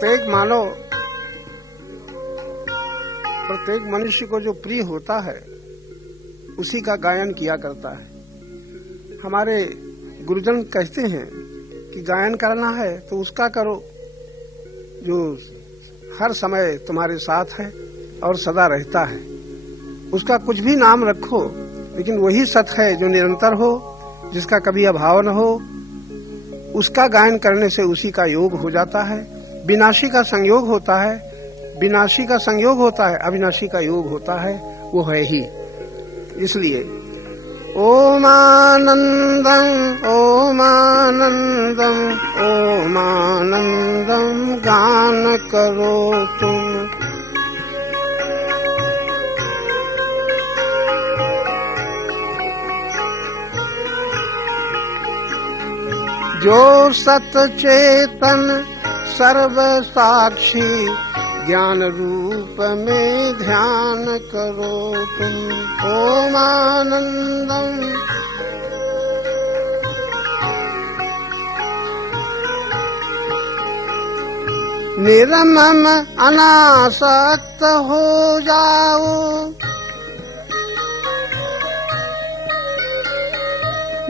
प्रत्येक मानव, प्रत्येक मनुष्य को जो प्रिय होता है उसी का गायन किया करता है। हमारे गुरुजन कहते हैं कि गायन करना है तो उसका करो जो हर समय तुम्हारे साथ है और सदा रहता है। उसका कुछ भी नाम रखो, लेकिन वही सत है जो निरंतर हो, जिसका कभी अभाव न हो। उसका गायन करने से उसी का योग हो जाता है। विनाशी का संयोग होता है, विनाशी का संयोग होता है, अविनाशी का योग होता है, वो है ही। इसलिए ओम आनंदम ओम आनंदम ओम आनंदम गान करो तुम। जो सत चेतन सर्व साक्षी ज्ञान रूप में ध्यान करो तुम। ओम आनंदम निर्मम अनासक्त हो जाओ,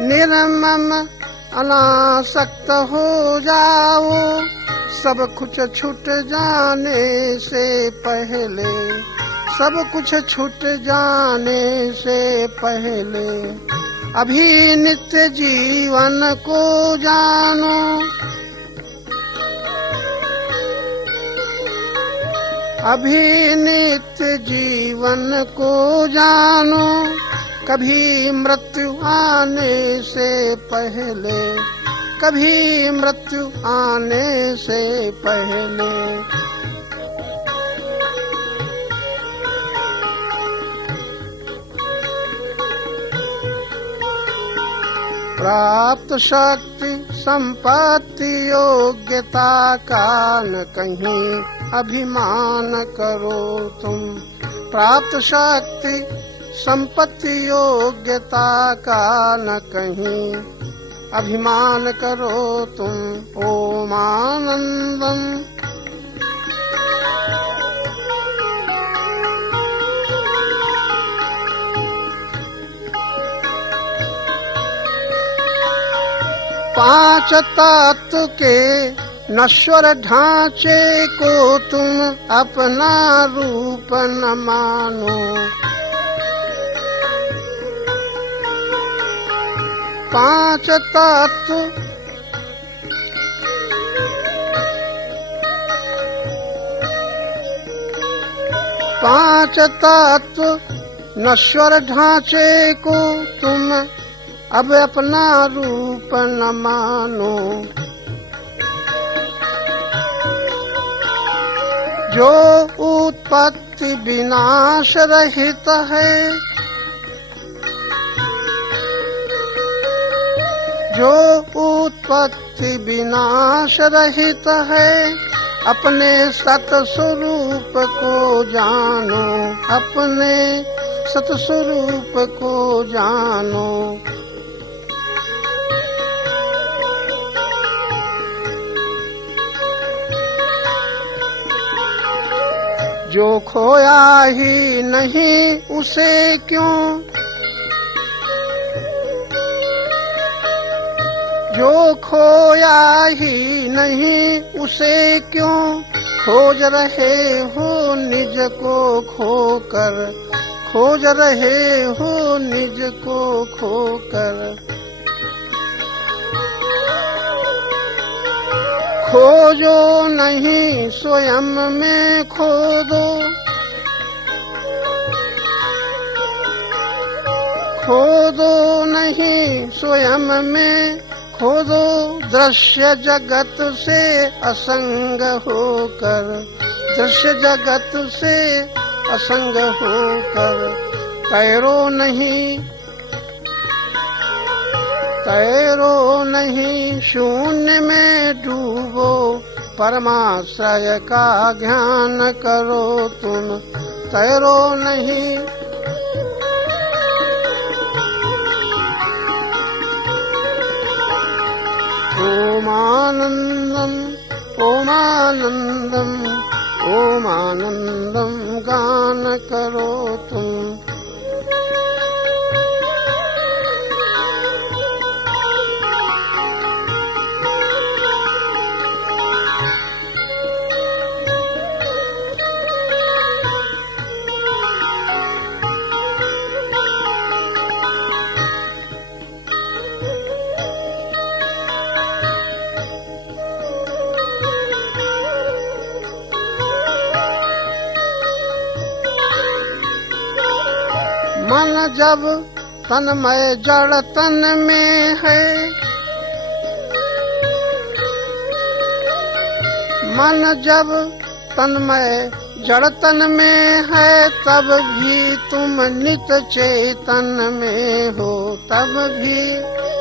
निर्मम अनासक्त हो जाओ। सब कुछ छूट जाने से पहले, सब कुछ छूट जाने से पहले अभी नित्य जीवन को जानो। अभी नित्य जीवन को जानो। कभी मृत्यु आने से पहले, कभी मृत्यु आने से पहले प्राप्त शक्ति संपत्ति योग्यता का न कहीं अभिमान करो तुम। प्राप्त शक्ति संपत्ति योग्यता का न कहीं अभिमान करो तुम। ओम आनंदम पांच तत्व के नश्वर ढांचे को तुम अपना रूप न मानो। पांच तत्व पांच तत्व नश्वर ढांचे को तुम अब अपना रूप न मानो। जो उत्पत्ति विनाश रहित है, जो उत्पत्ति विनाश रहित है, अपने सत स्वरूप को जानो। अपने सत स्वरूप को जानो। जो खोया ही नहीं उसे क्यों, जो खोया ही नहीं उसे क्यों खोज रहे हो निज को खोकर। खोज रहे हो निज को खोकर। खोजो नहीं स्वयं में खोदो। खोदो नहीं स्वयं में खोदो। दृश्य जगत से असंग होकर, दृश्य जगत से असंग होकर तैरो नहीं, तैरो नहीं शून्य में डूबो। परमाश्रय का ध्यान करो तुम, तैरो नहीं। ओम आनंदम ओमानंदम ओमानंदम गान करो तुम। मन जब तन्मय जड़ तन में है, मन जब तन्मय जड़ तन में है, तब भी तुम नित चेतन में हो, तब भी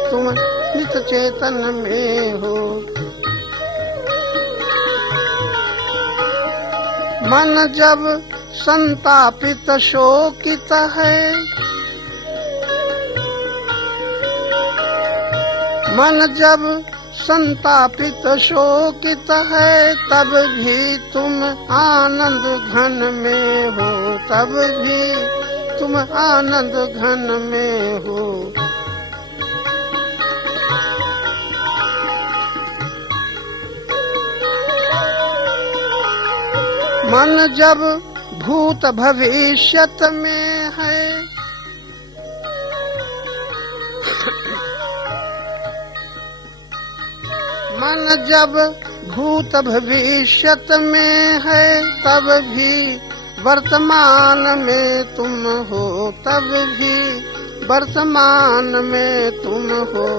तुम नित चेतन में हो। मन जब संतापित शोकित है, मन जब संतापित शोकित है, तब भी तुम आनंद घन में हो, तब भी तुम आनंद घन में हो। मन जब भूत भविष्यत में है, मन जब भूत भविष्यत में है, तब भी वर्तमान में तुम हो, तब भी वर्तमान में तुम हो।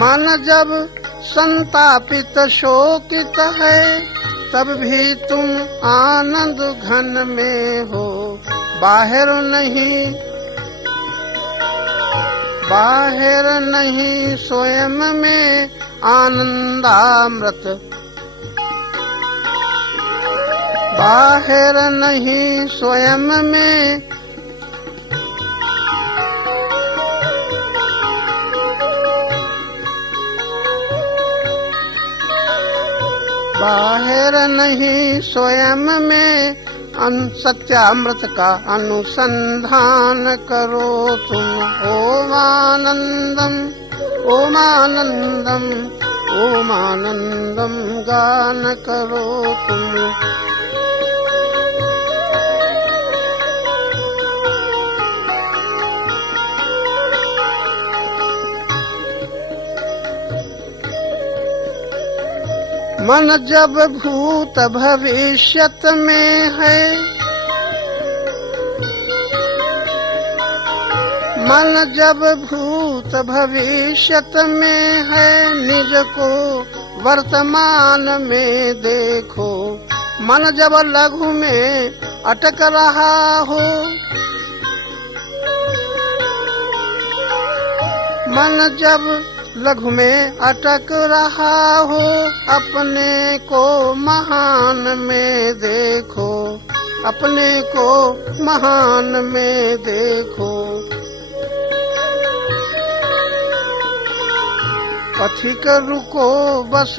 मन जब संतापित शोकित है, तब भी तुम आनंद घन में हो। बाहर नहीं, बाहर नहीं स्वयं में आनंदामृत, बाहर नहीं स्वयं में बाहर नहीं स्वयं में सत्यामृत का अनुसंधान करो तुम। ओम आनंदम ओम आनंदम ओम आनंदम गान करो तुम। मन जब भूत भविष्यत में है, मन जब भूत भविष्यत में है, निज को वर्तमान में देखो। मन जब लघु में अटक रहा हो, मन जब लघु में अटक रहा हो, अपने को महान में देखो, अपने को महान में देखो। पथिक रुको बस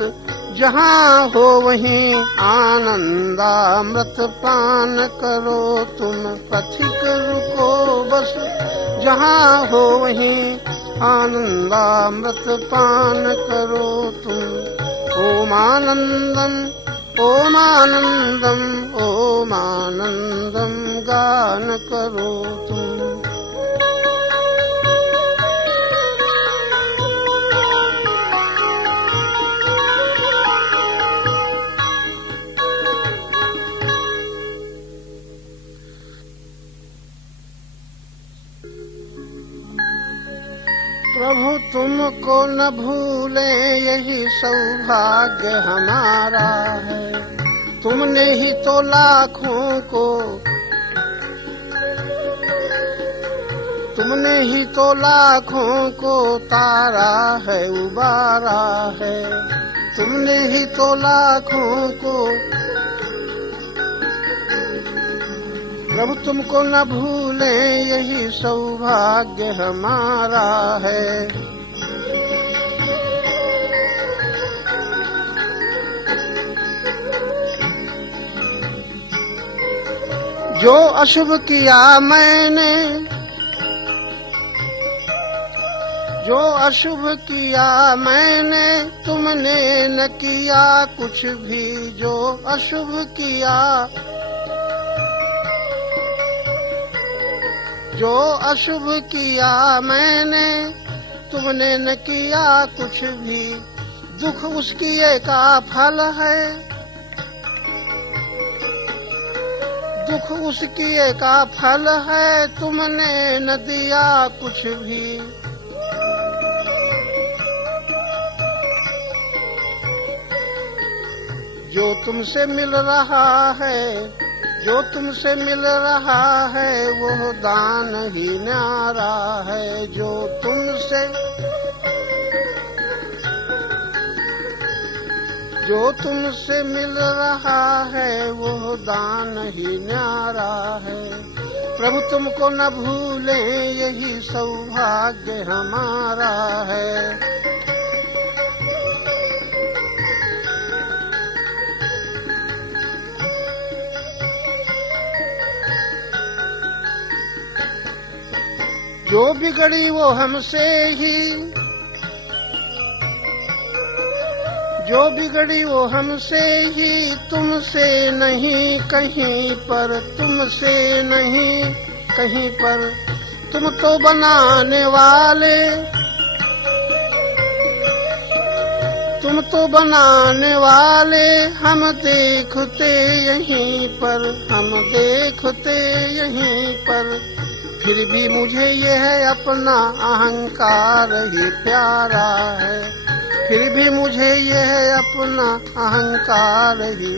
जहाँ हो वहीं आनंदामृत पान करो तुम। पथिक रुको बस जहाँ हो वहीं आनंदामृत पान करो तुम। ओम आनंदम ओम आनंदम ओम आनंदम गान करो तुम। प्रभु तुमको न भूले यही सौभाग्य हमारा है। तुमने ही तो लाखों को, तुमने ही तो लाखों को तारा है, उबारा है। तुमने ही तो लाखों को, प्रभु तुमको न भूले यही सौभाग्य हमारा है। जो अशुभ किया मैंने, जो अशुभ किया मैंने, तुमने न किया कुछ भी। जो अशुभ किया, जो अशुभ किया मैंने, तुमने न किया कुछ भी। दुख उसकी का फल है, दुख उसकी का फल है, तुमने न दिया कुछ भी। जो तुमसे मिल रहा है, जो तुमसे मिल रहा है, वो दान ही न्यारा है। जो तुमसे, जो तुमसे मिल रहा है, वो दान ही न्यारा है। प्रभु तुमको न भूले, यही सौभाग्य हमारा है। जो बिगड़ी वो हमसे ही, जो बिगड़ी वो हमसे ही, तुमसे नहीं कहीं पर, तुमसे नहीं कहीं पर। तुम तो बनाने वाले, तुम तो बनाने वाले, हम देखते यहीं पर, हम देखते यहीं पर। फिर भी मुझे यह अपना अहंकार ही प्यारा है, फिर भी मुझे यह अपना अहंकार ही।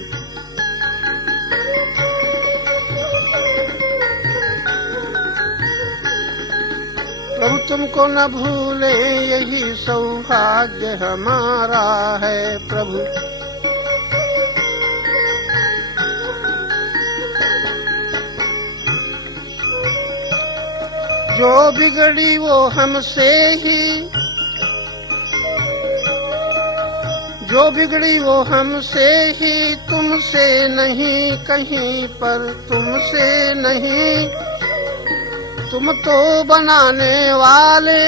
प्रभु तुमको न भूले, यही सौभाग्य हमारा है। प्रभु जो बिगड़ी वो हमसे ही, जो बिगड़ी वो हमसे ही, तुमसे नहीं कहीं पर, तुमसे नहीं। तुम तो बनाने वाले,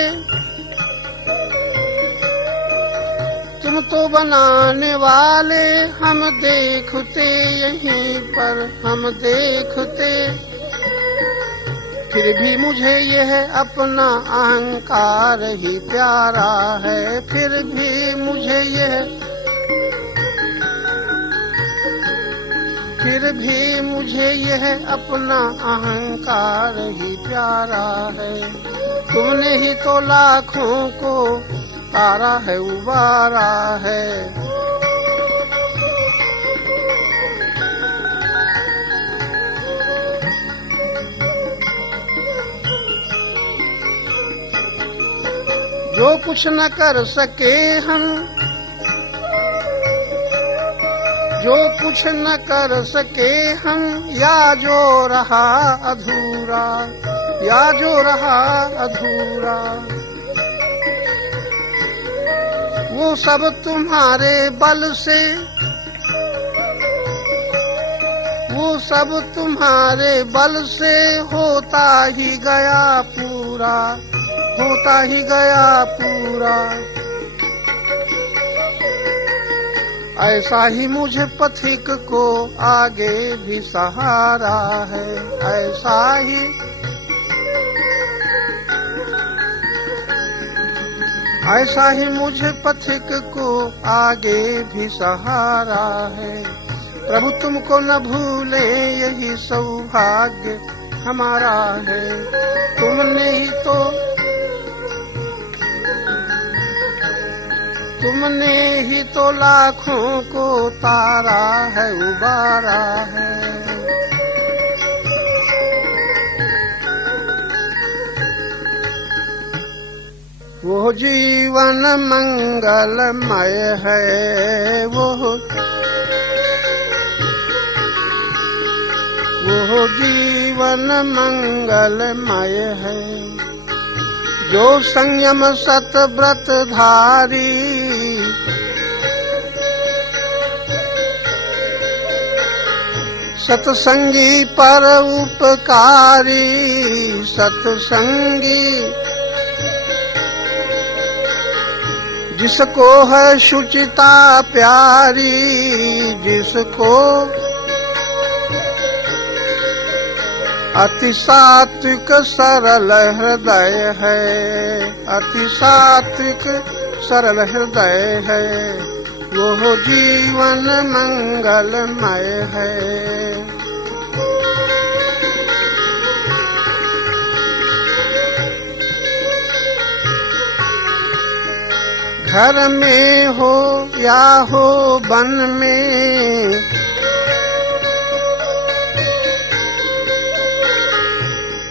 तुम तो बनाने वाले, हम देखते यहीं पर, हम देखते। फिर भी मुझे यह अपना अहंकार ही प्यारा है, फिर भी मुझे यह, फिर भी मुझे यह अपना अहंकार ही प्यारा है। तुमने ही तो लाखों को तारा है, उबारा है। जो कुछ न कर सके हम, जो कुछ न कर सके हम, या जो रहा अधूरा, या जो रहा अधूरा, वो सब तुम्हारे बल से, वो सब तुम्हारे बल से होता ही गया पूरा, होता ही गया पूरा। ऐसा ही मुझे पथिक को आगे भी सहारा है, ऐसा ही, ऐसा ही मुझे पथिक को आगे भी सहारा है। प्रभु तुमको न भूले, यही सौभाग्य हमारा है। तुमने ही तो, तुमने ही तो लाखों को तारा है, उबारा है। वो जीवन मंगलमय है, वो जीवन मंगलमय है। जो संयम सत व्रत धारी, सत्संगी पर उपकारी सत्संगी, जिसको है शुचिता प्यारी, जिसको अति सात्विक सरल हृदय है, अति सात्विक सरल हृदय है, वो जीवन मंगलमय है। घर में हो या हो वन में,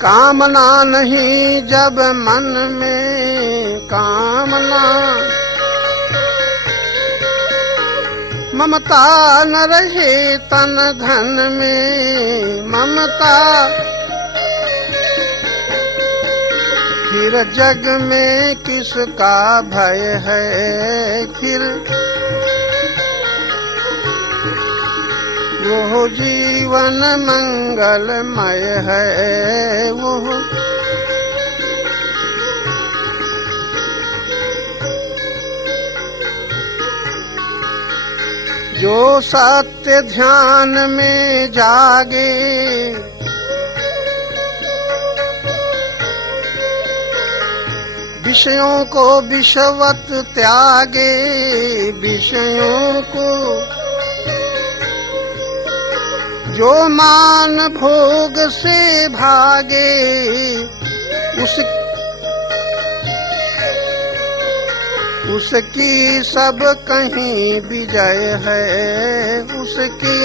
कामना नहीं जब मन में, कामना ममता न रहे तन धन में, ममता फिर जग में किसका भय है, फिर वो जीवन मंगलमय है। वो जो सत्य ध्यान में जागे, विषयों को विषवत त्यागे, विषयों को जो मान भोग से भागे, उसकी सब कहीं विजय है, उसकी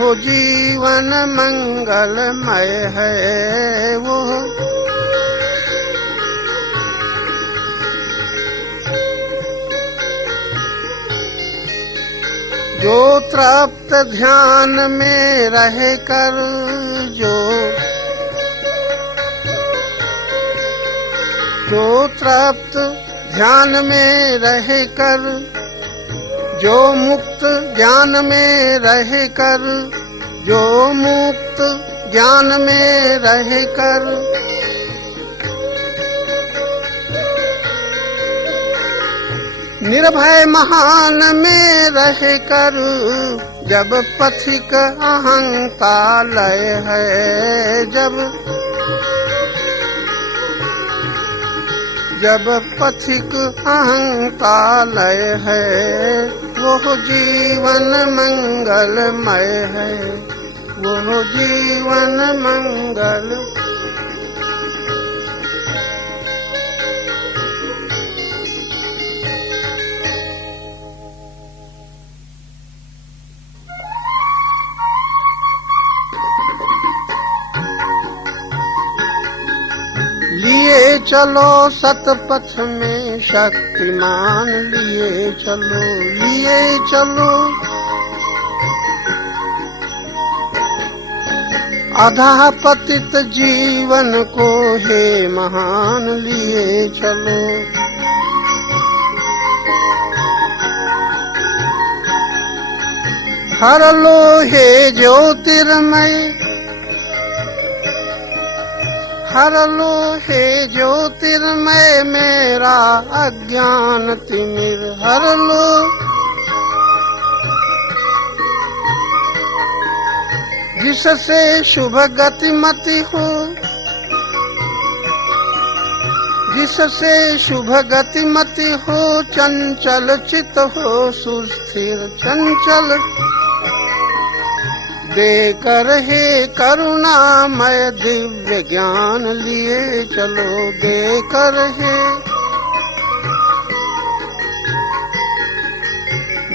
वो जीवन मंगलमय है। वो जो तृप्त ध्यान में रह कर, जो तृप्त ध्यान में रह कर, जो मुक्त ज्ञान में रह कर, जो मुक्त ज्ञान में रह कर, निर्भय महान में रह कर, जब पथिक अहंकार लय है, जब पथिक अहंकार लय है, वो जीवन मंगलमय है, वो जीवन मंगल। लिए चलो सतपथ में शक्तिमान, लिए चलो, लिए चलो अधःपतित जीवन को हे महान, लिए चलो हर लो हे ज्योतिर्मय, हर लो हे ज्योतिर्मय मेरा अज्ञान तिमिर, हर लो जिससे शुभ गतिमति हो, जिससे शुभ गतिमति हो, चंचल चित हो सुस्थिर, चंचल देकर हे करुणामय दिव्य ज्ञान, लिए चलो देकर हे,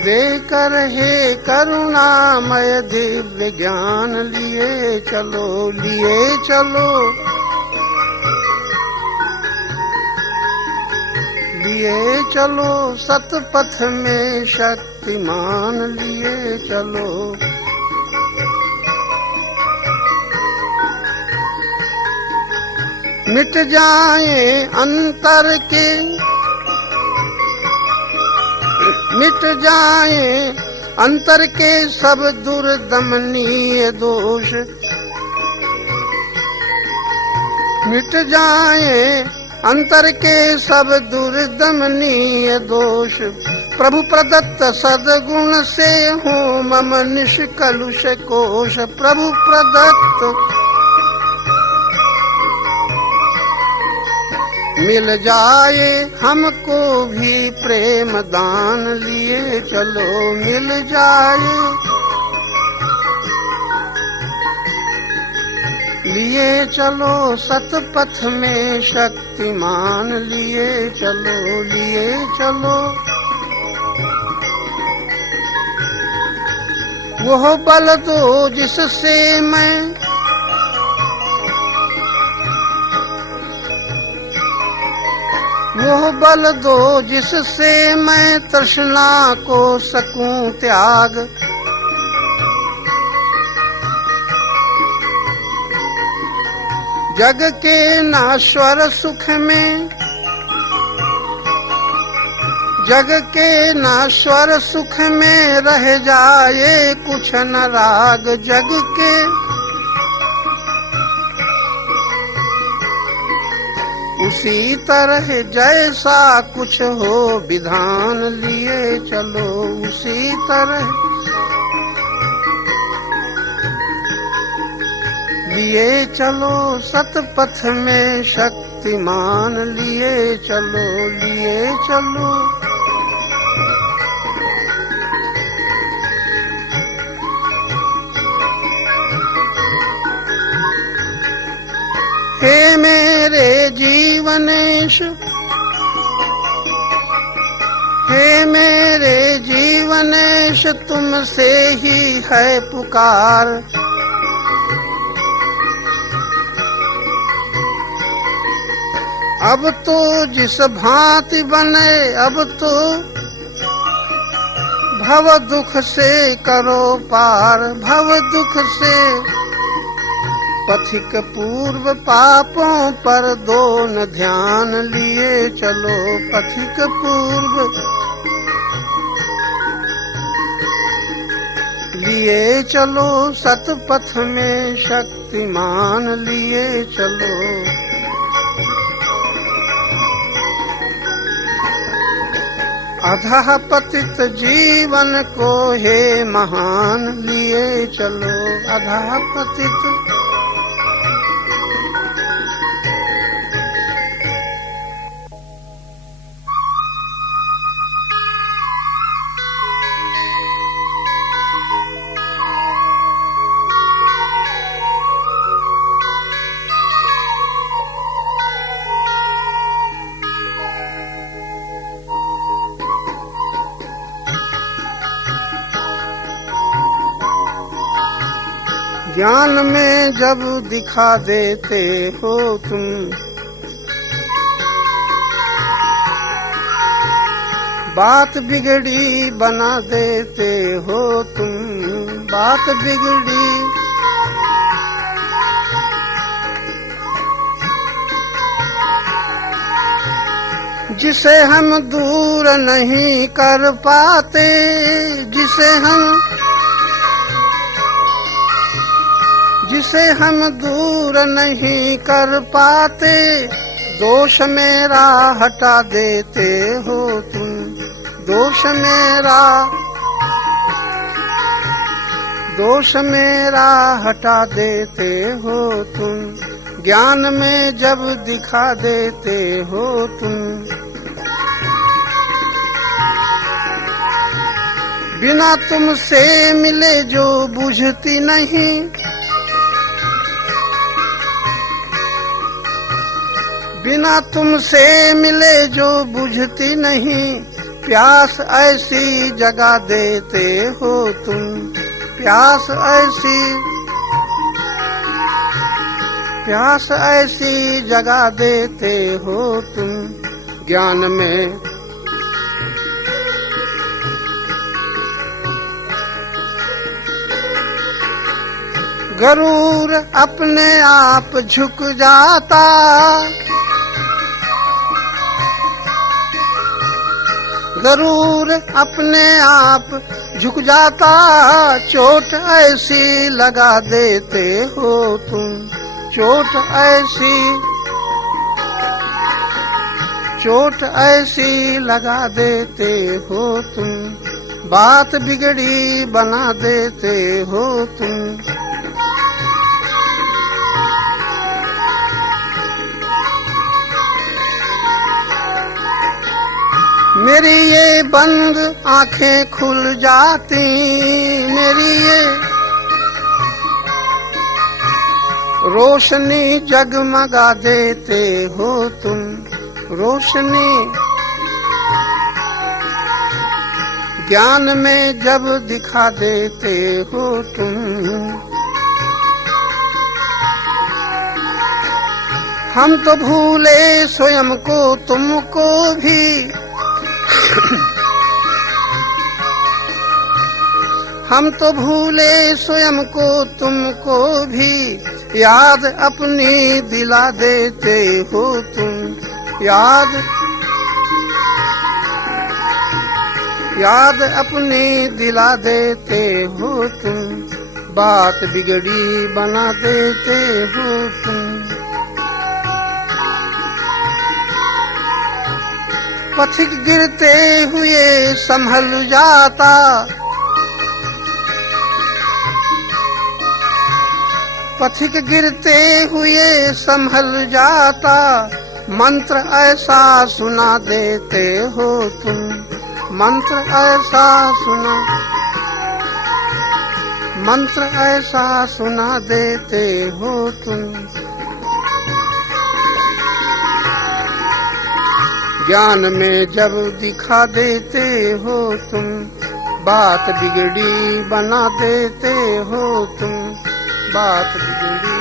देकर हे करुणामय दिव्य ज्ञान, लिए चलो, लिए चलो, लिए चलो सतपथ में शक्तिमान, लिए चलो मिट जाए अंतर के, मिट जाए अंतर के सब दुर्दमनीय दोष मिट जाए, अंतर के सब दुर्दमनीय दोष। प्रभु प्रदत्त सद्गुण से हूँ मम निष्कलुष कोश। प्रभु प्रदत्त मिल जाए हमको भी प्रेम दान, लिए चलो मिल जाए, लिए चलो सतपथ में शक्तिमान, लिए चलो, लिए चलो। वो बल दो जिससे मैं वो बल दो जिससे मैं तृष्णा को सकूं त्याग। जग के नाश्वर सुख में, जग के नाश्वर सुख में रह जाए कुछ न राग। जग के उसी तरह जैसा कुछ हो विधान, लिए चलो उसी तरह, लिए चलो सतपथ में शक्तिमान, लिए चलो, लिए चलो। हे मेरे जीवनेश, हे मेरे जीवनेश, तुमसे ही है पुकार। अब तो जिस भांति बने, अब तो भव दुख से करो पार। भव दुख से पथिक पूर्व पापों पर दो न ध्यान, लिए चलो पथिक पूर्व, लिए चलो सतपथ में शक्तिमान, लिए चलो। अधः पतित जीवन को हे महान, लिए चलो अधः पतित। ज्ञान में जब दिखा देते हो तुम, बात बिगड़ी बना देते हो तुम, बात बिगड़ी। जिसे हम दूर नहीं कर पाते, जिसे हम दूर नहीं कर पाते, दोष मेरा हटा देते हो तुम, दोष मेरा हटा देते हो तुम। ज्ञान में जब दिखा देते हो तुम, बिना तुमसे मिले जो बुझती नहीं, बिना तुमसे मिले जो बुझती नहीं, प्यास ऐसी जगा देते हो तुम, प्यास ऐसी जगा देते हो तुम। ज्ञान में गरूर अपने आप झुक जाता, जरूर अपने आप झुक जाता, चोट ऐसी लगा देते हो तुम, चोट ऐसी लगा देते हो तुम, बात बिगड़ी बना देते हो तुम। मेरी ये बंद आंखें खुल जाती, मेरी ये रोशनी जगमगा देते हो तुम, रोशनी ज्ञान में जब दिखा देते हो तुम। हम तो भूले स्वयं को तुमको भी, हम तो भूले स्वयं को तुमको भी, याद अपनी दिला देते हो तुम, याद अपनी दिला देते हो तुम, बात बिगड़ी बना देते हो तुम। पथिक गिरते हुए संभल जाता, पथिक गिरते हुए संभल जाता, मंत्र ऐसा सुना देते हो तुम, मंत्र ऐसा सुना देते हो तुम। ज्ञान में जब दिखा देते हो तुम, बात बिगड़ी बना देते हो तुम, बात बिगड़ी।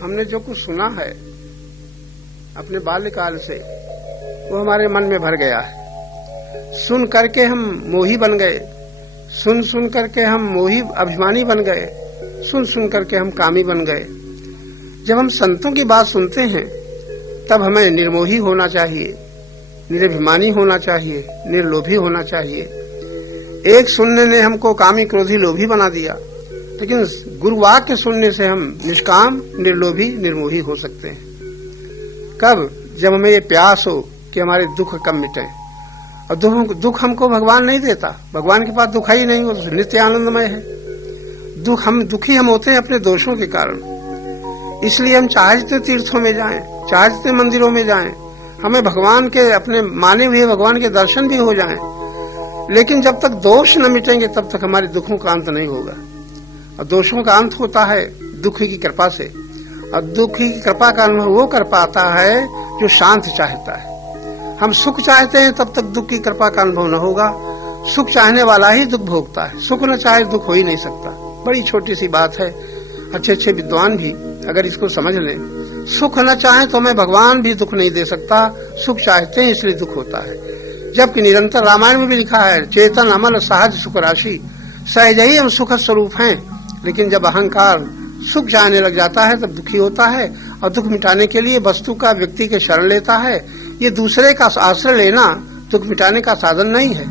हमने जो कुछ सुना है अपने बाल्यकाल से, वो हमारे मन में भर गया है। सुन करके हम मोही बन गए, सुन करके हम मोही अभिमानी बन गए, सुन करके हम कामी बन गए। जब हम संतों की बात सुनते हैं तब हमें निर्मोही होना चाहिए, निरभिमानी होना चाहिए, निर्लोभी होना चाहिए। एक सुनने ने हमको कामी क्रोधी लोभी बना दिया, लेकिन गुरुवाक्य सुनने से हम निष्काम निर्लोभी निर्मोही हो सकते हैं। कब? जब हमें ये प्यास हो कि हमारे दुख कब मिटे। और दुख हमको भगवान नहीं देता, भगवान के पास दुख ही नहीं, वो नित्य आनंदमय है। दुखी हम होते हैं अपने दोषों के कारण, इसलिए हम चाहते तीर्थों में जाएं, चाहते मंदिरों में जाएं, हमें भगवान के अपने माने हुए भगवान के दर्शन भी हो जाएं, लेकिन जब तक दोष न मिटेंगे तब तक हमारे दुखों का अंत नहीं होगा। और दोषों का अंत होता है दुखी की कृपा से, और दुखी की कृपा का अनुभव वो कर पाता है जो शांत चाहता है। हम सुख चाहते हैं तब तक दुख की कृपा का अनुभव न होगा। सुख चाहने वाला ही दुख भोगता है, सुख न चाहे दुख हो ही नहीं सकता। बड़ी छोटी सी बात है, अच्छे विद्वान भी अगर इसको समझ लें। सुख न चाहे तो मैं भगवान भी दुख नहीं दे सकता, सुख चाहते हैं इसलिए दुख होता है। जबकि निरंतर रामायण में भी लिखा है, चेतन अमल सहज सुख राशि, सहज ही हम सुख स्वरूप हैं। लेकिन जब अहंकार सुख चाहने लग जाता है तब दुखी होता है, और दुख मिटाने के लिए वस्तु का व्यक्ति के शरण लेता है। ये दूसरे का आश्रय लेना दुख मिटाने का साधन नहीं है।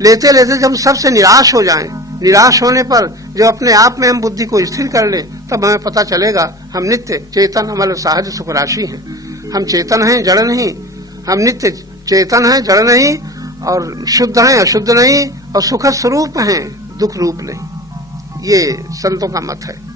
लेते लेते जब सबसे निराश हो जाएं, निराश होने पर जब अपने आप में हम बुद्धि को स्थिर कर लें, तब हमें पता चलेगा हम नित्य चेतन अमल सहज सुख राशि हैं। हम चेतन हैं, जड़ नहीं। हम नित्य चेतन हैं, जड़ नहीं, और शुद्ध हैं, अशुद्ध नहीं, और सुख स्वरूप हैं, दुख रूप नहीं। ये संतों का मत है।